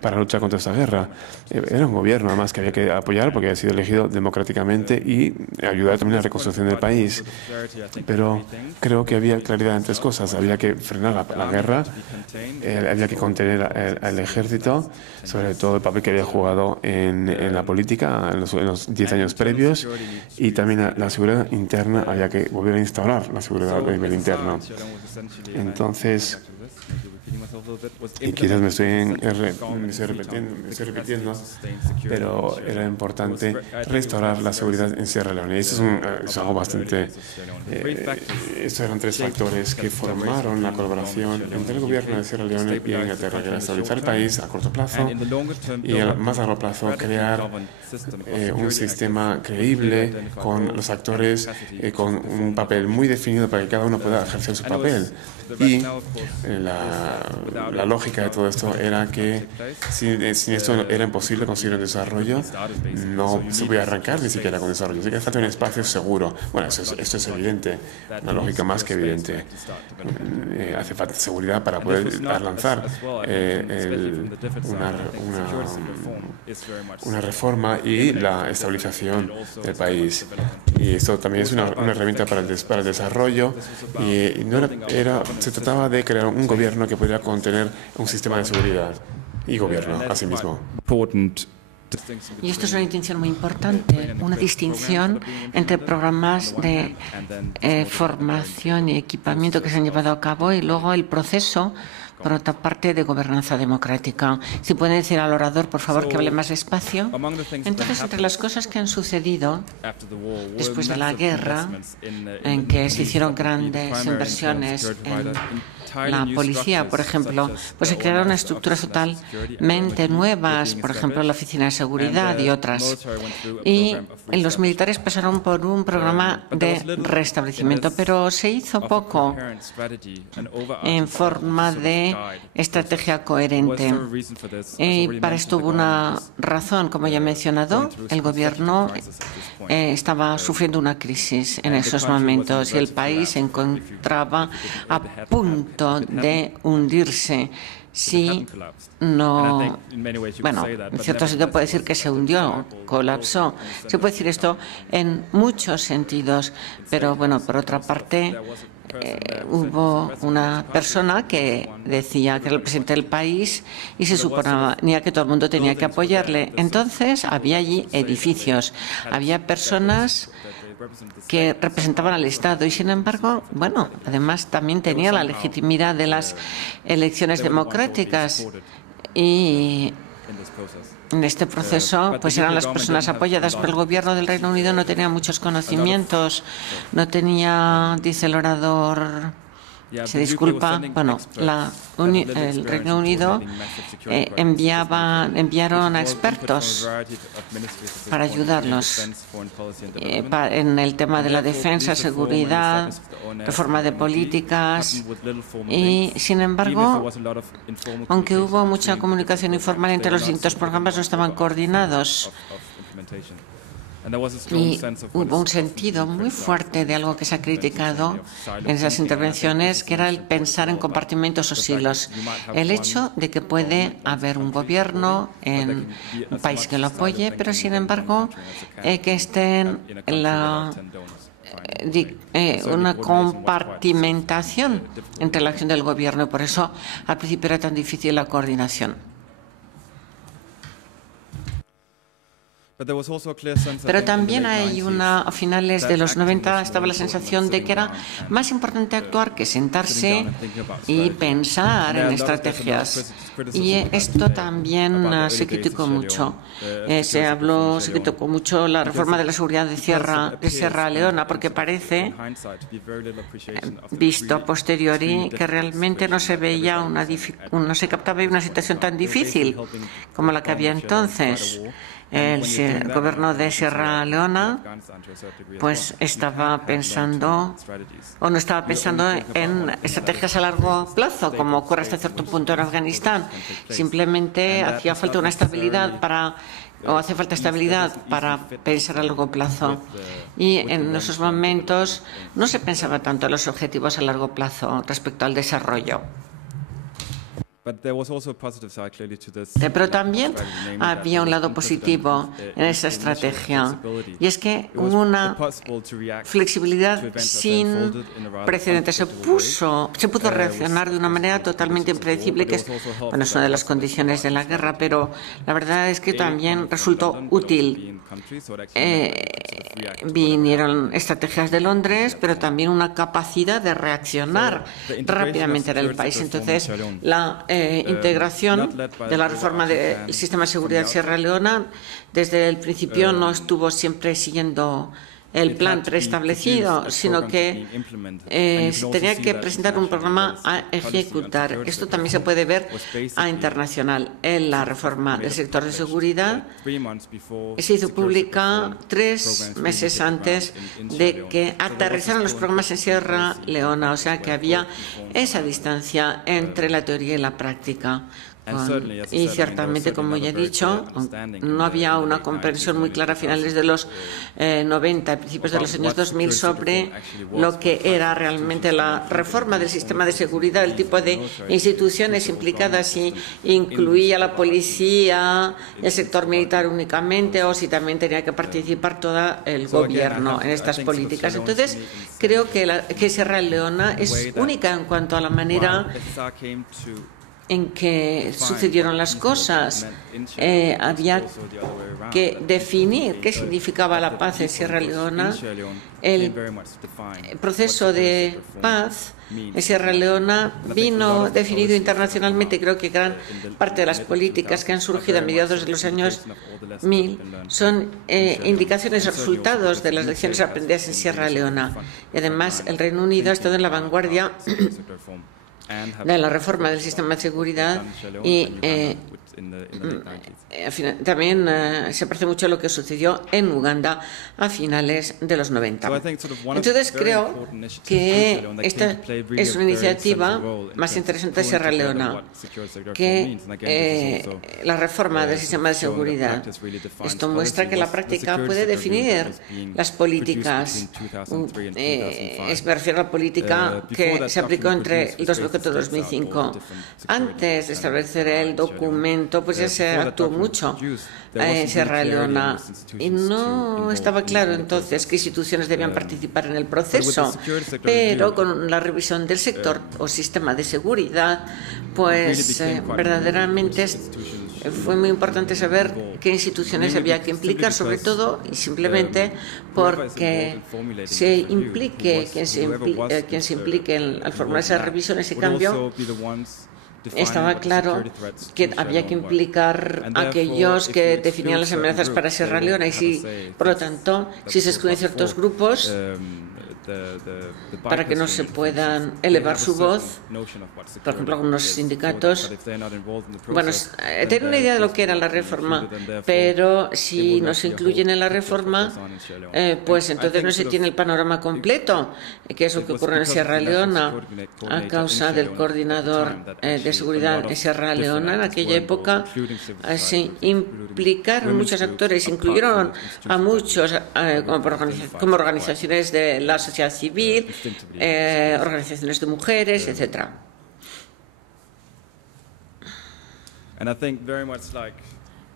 para luchar contra esta guerra. Era un gobierno, además, que había que apoyar porque había sido elegido democráticamente y ayudar también a la reconstrucción del país. Pero creo que había claridad en tres cosas. Había que frenar la guerra, había que contener al ejército, sobre todo el papel que había jugado en la política en los 10 años previos, y también la seguridad interna, había que volver a instaurar la seguridad a nivel interno. Entonces, y quizás me estoy repitiendo, pero era importante restaurar la seguridad en Sierra Leona. Y eso es algo bastante... estos eran tres factores que formaron la colaboración entre el gobierno de Sierra Leona y Inglaterra, que era estabilizar el país a corto plazo y a más largo plazo crear un sistema creíble con los actores con un papel muy definido para que cada uno pueda ejercer su papel. Y la lógica de todo esto era que sin esto era imposible conseguir un desarrollo, no se podía arrancar ni siquiera con desarrollo. Así que hace falta un espacio seguro. Bueno, esto es evidente, una lógica más que evidente. Hace falta seguridad para poder lanzar una reforma y la estabilización del país. Y esto también es una herramienta para el desarrollo, y se trataba de crear un gobierno que pudiera contener un sistema de seguridad y gobierno asimismo. Y esto es una distinción muy importante, una distinción entre programas de formación y equipamiento que se han llevado a cabo y luego el proceso, por otra parte, de gobernanza democrática. Si puede decir al orador, por favor, que hable más despacio. Entonces, entre las cosas que han sucedido después de la guerra, en que se hicieron grandes inversiones en la policía, por ejemplo, pues se crearon estructuras totalmente nuevas, por ejemplo, la Oficina de Seguridad y otras. Y los militares pasaron por un programa de restablecimiento, pero se hizo poco en forma de estrategia coherente. Y para esto hubo una razón, como ya he mencionado, el gobierno estaba sufriendo una crisis en esos momentos y el país se encontraba a punto de hundirse. Si no, bueno, en cierto sentido puede decir que se hundió, colapsó. Se puede decir esto en muchos sentidos, pero bueno, por otra parte, hubo una persona que decía que era el presidente del país y se suponía que todo el mundo tenía que apoyarle. Entonces había allí edificios, había personas que representaban al Estado y, sin embargo, bueno, además también tenía la legitimidad de las elecciones democráticas, y en este proceso pues eran las personas apoyadas, pero el gobierno del Reino Unido no tenía muchos conocimientos, no tenía, dice el orador, se disculpa, bueno, el Reino Unido enviaron a expertos para ayudarlos en el tema de la defensa, seguridad, reforma de políticas, y sin embargo, aunque hubo mucha comunicación informal entre los distintos programas, no estaban coordinados. Y hubo un sentido muy fuerte de algo que se ha criticado en esas intervenciones, que era el pensar en compartimentos o silos. El hecho de que puede haber un gobierno en un país que lo apoye, pero sin embargo que estén una compartimentación entre la acción del gobierno, y por eso al principio era tan difícil la coordinación. Pero también a finales de los 90 estaba la sensación de que era más importante actuar que sentarse y pensar en estrategias. Y esto también se criticó mucho. Se criticó mucho la reforma de la seguridad de Sierra Leona, porque parece, visto a posteriori, que realmente no se veía no se captaba una situación tan difícil como la que había entonces. El gobierno de Sierra Leona pues estaba pensando, o no estaba pensando, en estrategias a largo plazo, como ocurre hasta cierto punto en Afganistán. Simplemente hacía falta una estabilidad hace falta estabilidad para pensar a largo plazo. Y en esos momentos no se pensaba tanto en los objetivos a largo plazo respecto al desarrollo. Pero también había un lado positivo en esa estrategia, y es que hubo una flexibilidad sin precedentes. Se pudo reaccionar de una manera totalmente impredecible, que es una de las condiciones de la guerra, pero la verdad es que también resultó útil. Vinieron estrategias de Londres, pero también una capacidad de reaccionar rápidamente en el país. Entonces, la integración de la reforma del sistema de seguridad de Sierra Leona desde el principio no estuvo siempre siguiendo el plan preestablecido, sino que se tenía que presentar un programa a ejecutar. Esto también se puede ver a internacional. En la reforma del sector de seguridad se hizo pública 3 meses antes de que aterrizaran los programas en Sierra Leona, o sea que había esa distancia entre la teoría y la práctica. Y ciertamente, como ya he dicho, no había una comprensión muy clara a finales de los 90, principios de los años 2000, sobre lo que era realmente la reforma del sistema de seguridad, el tipo de instituciones implicadas, si incluía la policía, el sector militar únicamente, o si también tenía que participar todo el gobierno en estas políticas. Entonces, creo que Sierra Leona es única en cuanto a la manera en que sucedieron las cosas. Había que definir qué significaba la paz en Sierra Leona. El proceso de paz en Sierra Leona vino definido internacionalmente. Creo que gran parte de las políticas que han surgido a mediados de los años 1000 son indicaciones y resultados de las lecciones aprendidas en Sierra Leona. Y además, el Reino Unido ha estado en la vanguardia de la reforma del sistema de seguridad y también se parece mucho a lo que sucedió en Uganda a finales de los 90. Entonces creo que esta es una iniciativa más interesante de Sierra Leona que la reforma del sistema de seguridad. Esto muestra que la práctica puede definir las políticas. Me refiero a la política que se aplicó entre el 2004 y 2005. Antes de establecer el documento, pues ya se actuó mucho en Sierra Leona y no estaba claro entonces qué instituciones debían participar en el proceso, pero con la revisión del sector o sistema de seguridad, pues verdaderamente fue muy importante saber qué instituciones había que implicar, sobre todo y simplemente porque se implique quien se implique al formular esas revisiones y cambio. Estaba claro que había que implicar a aquellos que definían las amenazas para Sierra Leona, y por lo tanto, si se excluyen ciertos grupos para que no se puedan elevar su voz, por ejemplo, algunos sindicatos, tienen una idea de lo que era la reforma, pero si no se incluyen en la reforma, pues entonces no se tiene el panorama completo, que es lo que ocurre en Sierra Leona a causa del coordinador de seguridad en Sierra Leona. En aquella época se implicaron muchos actores, incluyeron a muchos como organizaciones de la sociedad civil, organizaciones de mujeres, etc.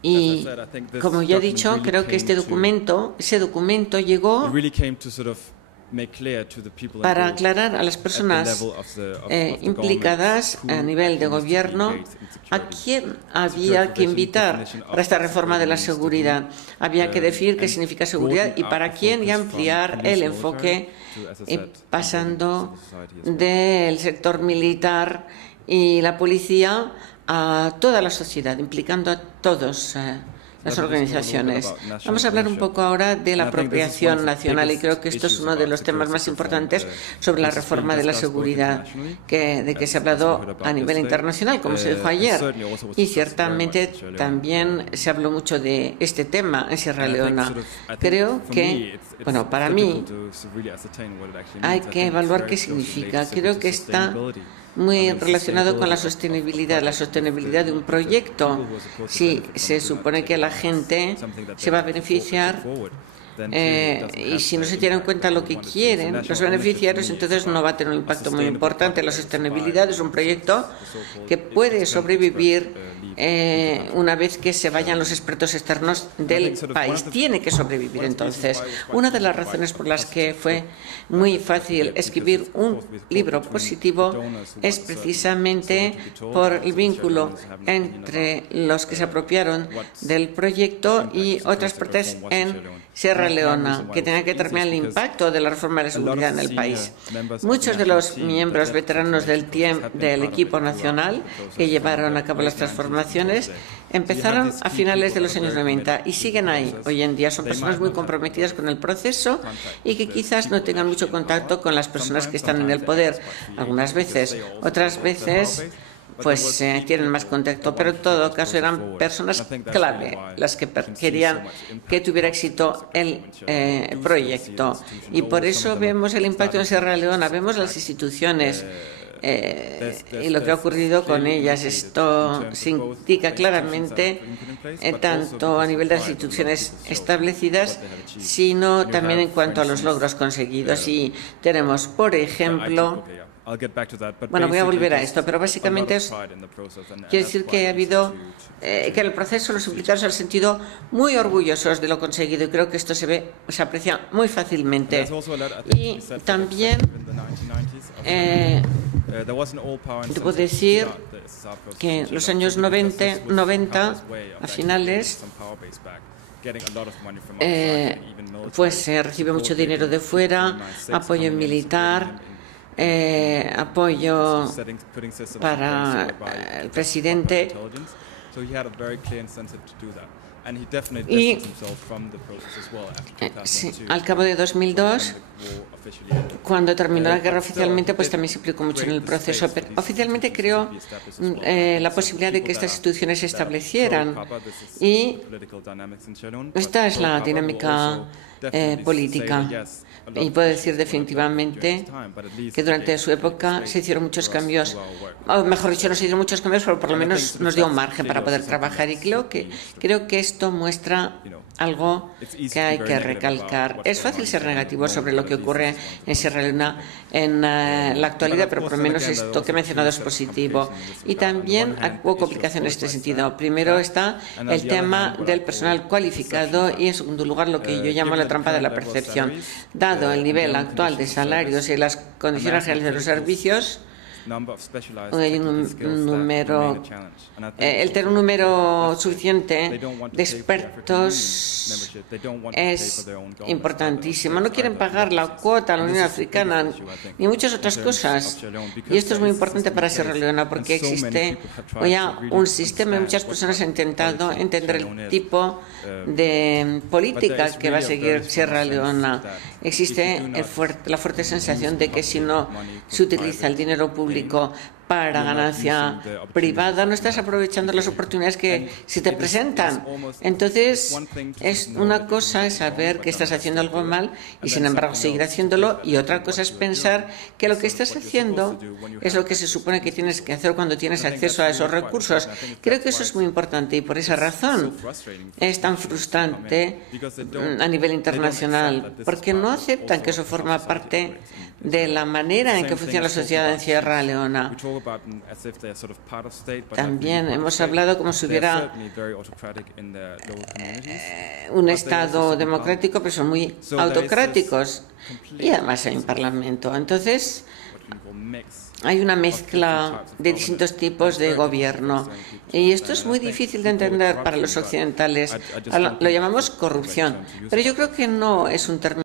Y como ya he dicho, creo que ese documento llegó para aclarar a las personas implicadas a nivel de gobierno a quién había que invitar para esta reforma de la seguridad. Había que definir qué significa seguridad y para quién, y ampliar el enfoque pasando del sector militar y la policía a toda la sociedad, implicando a todos las organizaciones. Vamos a hablar un poco ahora de la apropiación nacional, y creo que esto es uno de los temas más importantes sobre la reforma de la seguridad, de que se ha hablado a nivel internacional, como se dijo ayer, y ciertamente también se habló mucho de este tema en Sierra Leona. Creo que, para mí, hay que evaluar qué significa. Creo que está muy relacionado con la sostenibilidad de un proyecto. Si se supone que la gente se va a beneficiar y si no se tiene en cuenta lo que quieren los beneficiarios, entonces no va a tener un impacto muy importante. La sostenibilidad es un proyecto que puede sobrevivir una vez que se vayan los expertos externos del país. Tiene que sobrevivir. Entonces, una de las razones por las que fue muy fácil escribir un libro positivo es precisamente por el vínculo entre los que se apropiaron del proyecto y otras partes en Sierra Leona, que tenían que determinar el impacto de la reforma de la seguridad en el país. Muchos de los miembros veteranos del equipo nacional que llevaron a cabo las transformaciones empezaron a finales de los años 90 y siguen ahí hoy en día. Son personas muy comprometidas con el proceso y que quizás no tengan mucho contacto con las personas que están en el poder algunas veces. Otras veces pues tienen más contacto, pero en todo caso eran personas clave las que querían que tuviera éxito el proyecto. Y por eso vemos el impacto en Sierra Leona, vemos las instituciones y lo que ha ocurrido con ellas. Esto se indica claramente tanto a nivel de las instituciones establecidas, sino también en cuanto a los logros conseguidos. Y tenemos, por ejemplo, bueno, voy a volver a esto, pero básicamente quiere decir que ha habido, que en el proceso los implicados han sentido muy orgullosos de lo conseguido, y creo que esto se aprecia muy fácilmente. Y también debo decir que en los años 90 a finales, pues se recibe mucho dinero de fuera, apoyo militar, apoyo para el presidente, y sí, al cabo de 2002, cuando terminó la guerra oficialmente, pues también se implicó mucho en el proceso. Pero oficialmente creó la posibilidad de que estas instituciones se establecieran, y esta es la dinámica política. Y puedo decir definitivamente que durante su época se hicieron muchos cambios, o mejor dicho, no se hicieron muchos cambios, pero por lo menos nos dio un margen para poder trabajar. Y creo que esto muestra algo que hay que recalcar. Es fácil ser negativo sobre lo que ocurre en Sierra Leona en la actualidad, pero por lo menos esto que he mencionado es positivo. Y también hubo complicaciones en este sentido. Primero está el tema del personal cualificado y, en segundo lugar, lo que yo llamo la trampa de la percepción. Dado el nivel actual de salarios y las condiciones generales de los servicios, hay el tener un número suficiente de expertos es importantísimo. No quieren pagar la cuota a la Unión Africana ni muchas otras cosas. Y esto es muy importante para Sierra Leona, porque existe hoy ya un sistema y muchas personas han intentado entender el tipo de política que va a seguir Sierra Leona. Existe la fuerte sensación de que si no se utiliza el dinero público para ganancia privada, no estás aprovechando las oportunidades que se te presentan. Entonces, una cosa es saber que estás haciendo algo mal y, sin embargo, seguir haciéndolo, y otra cosa es pensar que lo que estás haciendo es lo que se supone que tienes que hacer cuando tienes acceso a esos recursos. Creo que eso es muy importante, y por esa razón es tan frustrante a nivel internacional, porque no aceptan que eso forma parte de la manera en que funciona la sociedad en Sierra Leona. También hemos hablado como si hubiera un Estado democrático, pero son muy autocráticos, y además hay un parlamento. Entonces, hay una mezcla de distintos tipos de gobierno, y esto es muy difícil de entender para los occidentales. Lo llamamos corrupción, pero yo creo que no es un término